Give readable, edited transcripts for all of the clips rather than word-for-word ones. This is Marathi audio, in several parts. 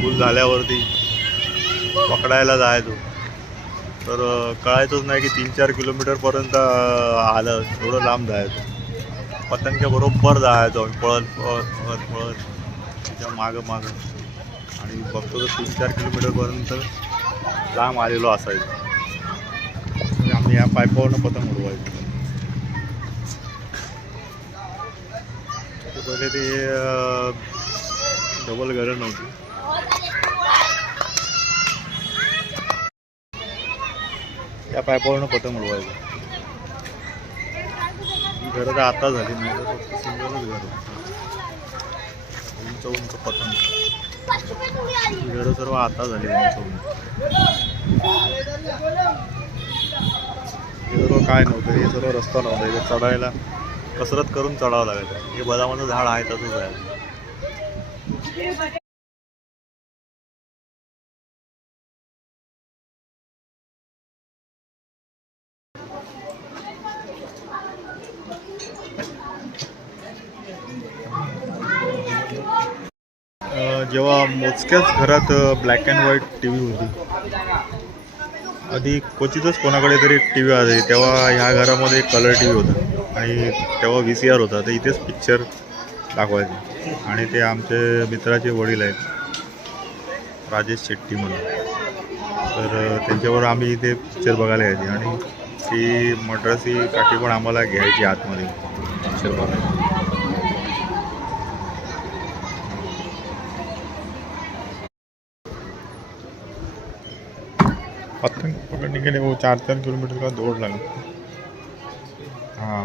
फुल झाल्यावरती पकडायला जायचो तर कळायचंच नाही की 3-4 किलोमीटरपर्यंत आलं, एवढं लांब जायचं. पतंगच्या बरोबर जायचो पळत पळत पळत पळत त्याच्या मागं आणि बघतो तर 3-4 किलोमीटरपर्यंत लांब आलेलो असायचो. आम्ही या पायपावरनं पतंग उडवायचो. पहिले ते डबल घर नव्हती, त्या पायपावरनं पतंग उडवायचं. घरं तर आता झाली, नाही तर फक्त सिंगलच घर. उंच उंच पतंग, घरं सर्व आता झाली उंच उंच. हे सर्व काय नव्हतं, हे सर्व रस्ता नव्हता. इथे चढायला कसरत करून चढावं लागायचं. हे बदामाचं झाड आहे तसंच आहे. जेव्हा मोजक्याच घरात black and white T V होती, आधी क्वचितच कोणाकडे तरी एक टी व्ही आली, तेव्हा ह्या घरामध्ये कलर टी व्ही होता आणि तेव्हा VCR होता. तर इथेच पिक्चर दाखवायचे आणि ते आमचे मित्राचे वडील आहेत, राजेश शेट्टी म्हणून. तर त्यांच्यावर आम्ही इथे पिक्चर बघायला यायचे आणि ती मद्रासी काठी पण आम्हाला घ्यायची आतमध्ये पिक्चर बघायला. पतंग पकड़ने के लिए वो 4-4 किलोमीटर का दौड़ लगा. हाँ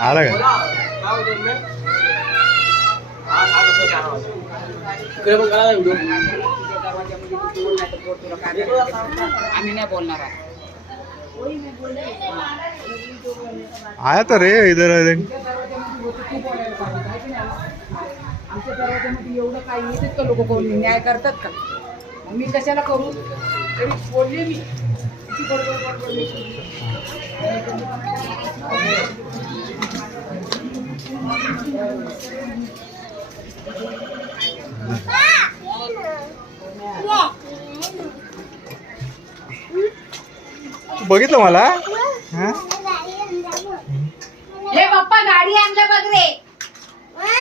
आला का? आम्ही नाही बोलणार. आया तर रे इधर आमच्या दरवाज्यामध्ये एवढं काही येतात का लोक कोण न्याय करतात का? मी कशाला करू? तरी बोलले मी किती बरोबर. बघितलं मला? हे पप्पा गाडी आणलं बघ रे.